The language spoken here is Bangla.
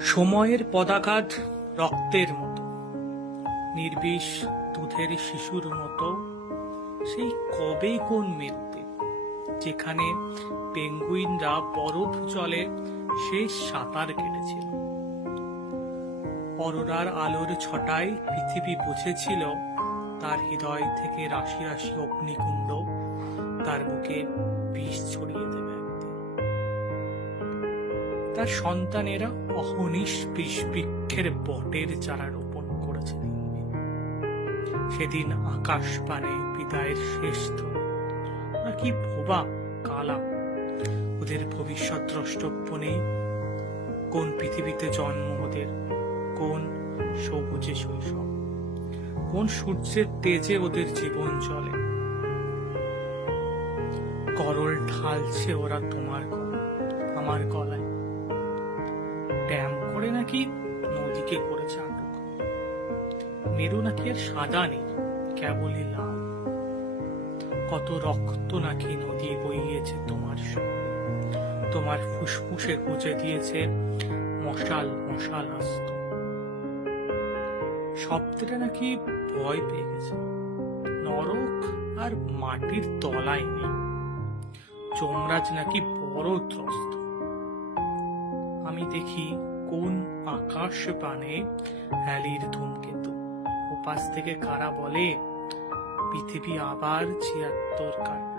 সময়ের পদাঘাত রক্তের মতো। নির্বিষ দুধের শিশুর মতো সেই কবে কোন মেরুতে, যেখানে পেঙ্গুইনরা বরফ জলে শেষ সাঁতার কেটেছিল। অরোরার আলোর ছটায় পৃথিবী বুঝেছিল তার হৃদয় থেকে রাশি রাশি অগ্নিকুণ্ড তার বুকে বিষ ছড়িয়ে দেবে। তার সন্তানেরা অহনিশ বৃক্ষের বটের চারা রোপণ করেছে। সেদিন আকাশ পানে বিদায়ের শেষ ওরা কি ভোবা কালা? ওদের ভবিষ্যৎ দ্রষ্টব্য নেই। কোন পৃথিবীতে জন্ম ওদের? কোন সবুজে শৈশব? কোন সূর্যের তেজে ওদের জীবন চলে? করল ঢালছে ওরা তোমার আমার গলায়। নাকি নদীকে করেছে আটক? মেরু নাকি আর সাদা নেই, কেবলই লাল। কত রক্ত নাকি নদী বইয়েছে তোমার সঙ্গে। তোমার ফুসফুসে গুজে দিয়েছে মশাল মশাল আস্ত শব্দটা নাকি ভয় পেয়ে গেছে। নরক আর মাটির তলায় নেই। যমরাজ নাকি বড় ত্রস্ত। আমি দেখি কোন আকাশ পানে হ্যালির ধূমকেতু? ওপাশ থেকে কারা বলে পৃথিবী আবার ছিয়াত্তর কাটে